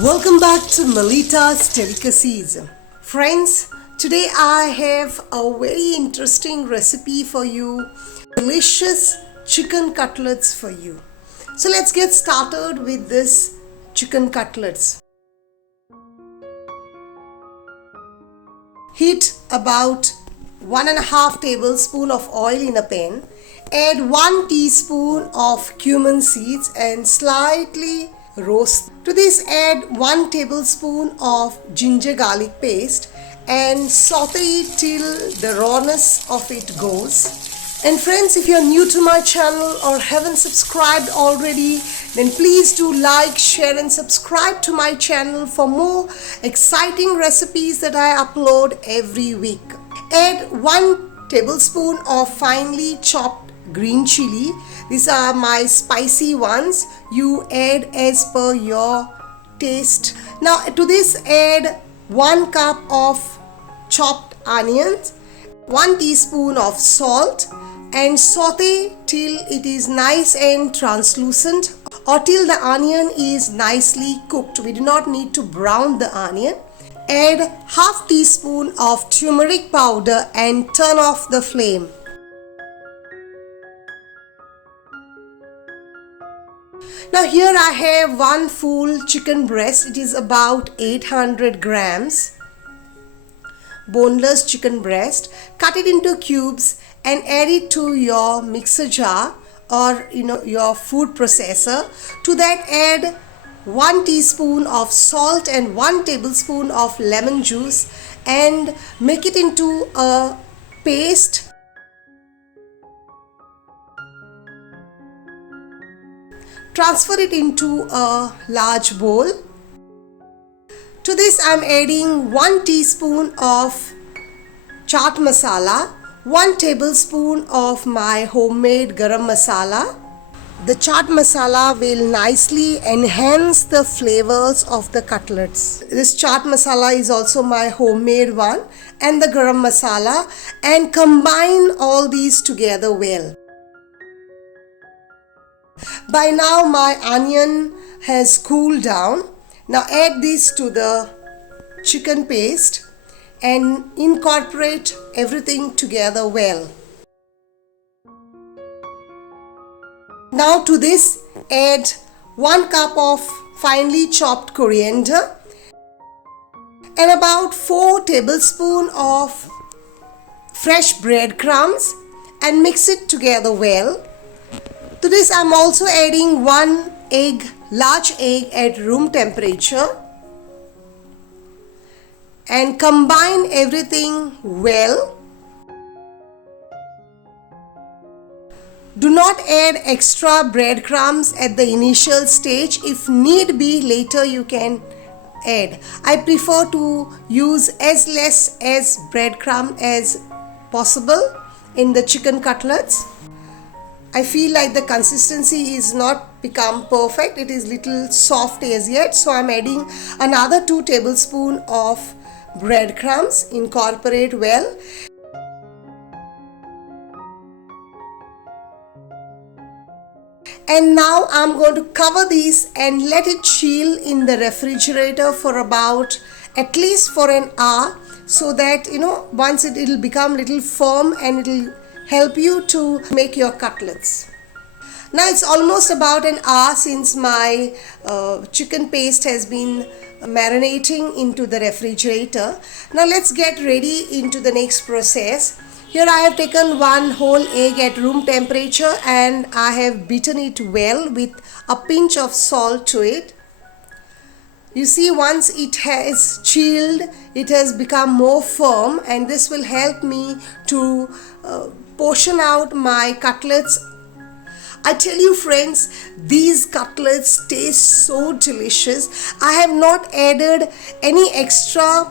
Welcome back to Melitas Delicacies. Friends, today I have a very interesting recipe for you. Delicious chicken cutlets for you. So let's get started with this chicken cutlets. Heat about 1.5 tablespoon of oil in a pan. Add 1 teaspoon of cumin seeds and slightly roast. To this add 1 tablespoon of ginger garlic paste and saute it till the rawness of it goes. And friends, if you are new to my channel or haven't subscribed already, then please do like, share and subscribe to my channel for more exciting recipes that I upload every week. Add 1 tablespoon of finely chopped green chili. These are my spicy ones. You add as per your taste. Now to this add 1 cup of chopped onions, 1 teaspoon of salt and saute till it is nice and translucent or till the onion is nicely cooked. We do not need to brown the onion. Add half teaspoon of turmeric powder and turn off the flame. Now here I have 1 full chicken breast. It is about 800 grams. Boneless chicken breast. Cut it into cubes and add it to your mixer jar or your food processor. To that add 1 teaspoon of salt and 1 tablespoon of lemon juice and make it into a paste. Transfer it into a large bowl. To this I am adding 1 teaspoon of chaat masala, 1 tablespoon of my homemade garam masala. The chaat masala will nicely enhance the flavors of the cutlets. This chaat masala is also my homemade one, and the garam masala, and combine all these together well. By now my onion has cooled down. Now add this to the chicken paste and incorporate everything together well. Now to this add 1 cup of finely chopped coriander and about 4 tablespoons of fresh breadcrumbs and mix it together well. To this I am also adding 1 egg, large egg at room temperature, and combine everything well. Do not add extra breadcrumbs at the initial stage. If need be, later you can add. I prefer to use as less as breadcrumb as possible in the chicken cutlets. I feel like the consistency is not become perfect. It is little soft as yet. So I am adding another 2 tablespoons of breadcrumbs. Incorporate well. And now I am going to cover these and let it chill in the refrigerator for about at least for an hour, so that once it will become little firm and it will help you to make your cutlets. Now it's almost about an hour since my chicken paste has been marinating into the refrigerator. Now let's get ready into the next process. Here I have taken 1 whole egg at room temperature and I have beaten it well with a pinch of salt to it. You see, once it has chilled, it has become more firm, and this will help me to portion out my cutlets. I tell you friends, these cutlets taste so delicious. I have not added any extra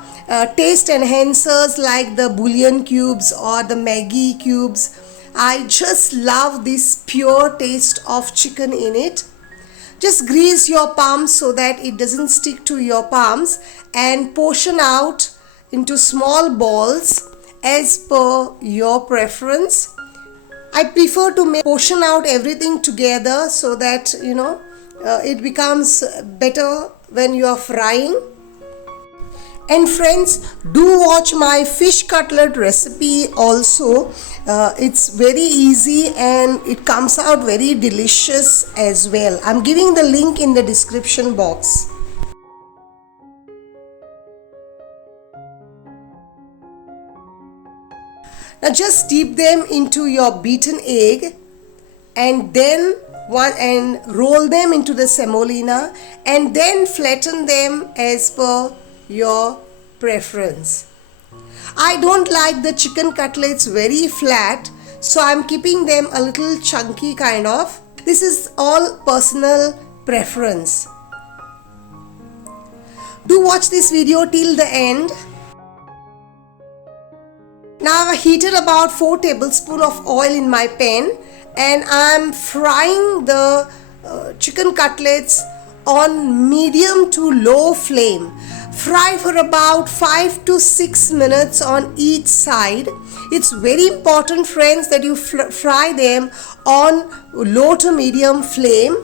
taste enhancers like the bouillon cubes or the Maggi cubes. I just love this pure taste of chicken in it. Just grease your palms so that it doesn't stick to your palms and portion out into small balls as per your preference. I prefer to portion out everything together so that it becomes better when you are frying. And friends, do watch my fish cutlet recipe also. It's very easy and it comes out very delicious as well. I'm giving the link in the description box. Now just dip them into your beaten egg and then roll them into the semolina and then flatten them as per your preference. I don't like the chicken cutlets very flat, so I'm keeping them a little chunky kind of. This is all personal preference. Do watch this video till the end. Now I've heated about 4 tablespoons of oil in my pan and I'm frying the chicken cutlets on medium to low flame. Fry for about 5 to 6 minutes on each side. It's very important, friends, that you fry them on low to medium flame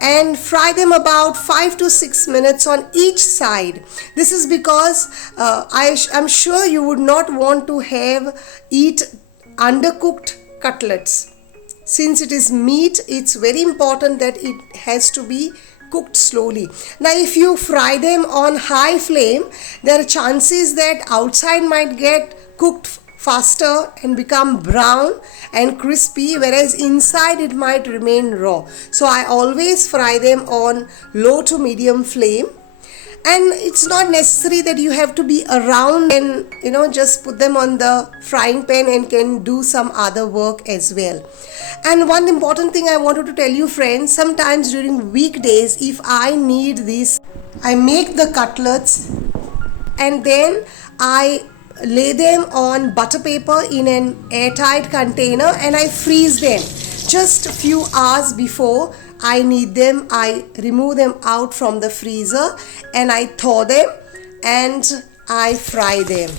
and fry them about 5 to 6 minutes on each side. This is because I'm sure you would not want to eat undercooked cutlets. Since it is meat, it's very important that it has to be cooked slowly. Now if you fry them on high flame, there are chances that outside might get cooked faster and become brown and crispy, whereas inside it might remain raw. So I always fry them on low to medium flame. And it's not necessary that you have to be around and just put them on the frying pan and can do some other work as well. And one important thing I wanted to tell you, friends, sometimes during weekdays, if I need this, I make the cutlets and then I lay them on butter paper in an airtight container and I freeze them. Just a few hours before I need them, I remove them out from the freezer and I thaw them and I fry them.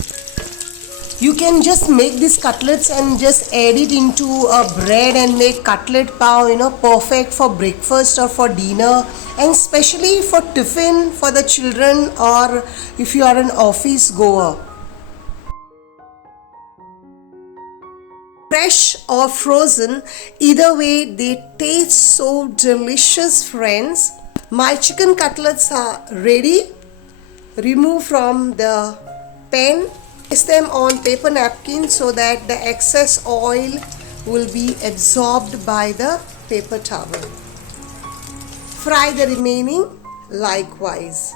You can just make these cutlets and just add it into a bread and make cutlet pav, perfect for breakfast or for dinner, and especially for tiffin for the children or if you are an office goer. Fresh or frozen, either way they taste so delicious, friends. My chicken cutlets are ready. Remove from the pan. Place them on paper napkin so that the excess oil will be absorbed by the paper towel. Fry the remaining likewise.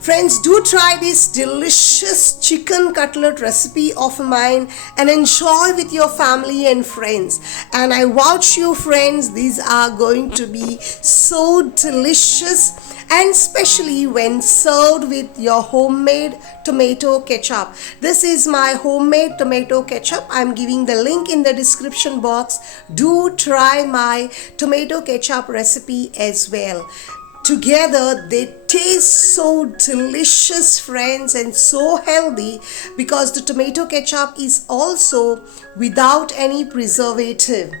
Friends, do try this delicious chicken cutlet recipe of mine and enjoy with your family and friends. And I vouch you, friends, these are going to be so delicious, and especially when served with your homemade tomato ketchup. This is my homemade tomato ketchup. I'm giving the link in the description box. Do try my tomato ketchup recipe as well. Together they taste so delicious, friends, and so healthy because the tomato ketchup is also without any preservative.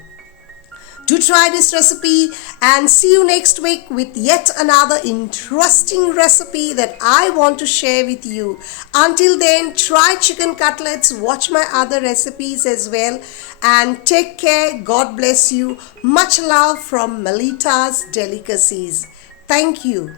Do try this recipe and see you next week with yet another interesting recipe that I want to share with you. Until then, try chicken cutlets, watch my other recipes as well, and take care. God bless you. Much love from Melitas Delicacies. Thank you.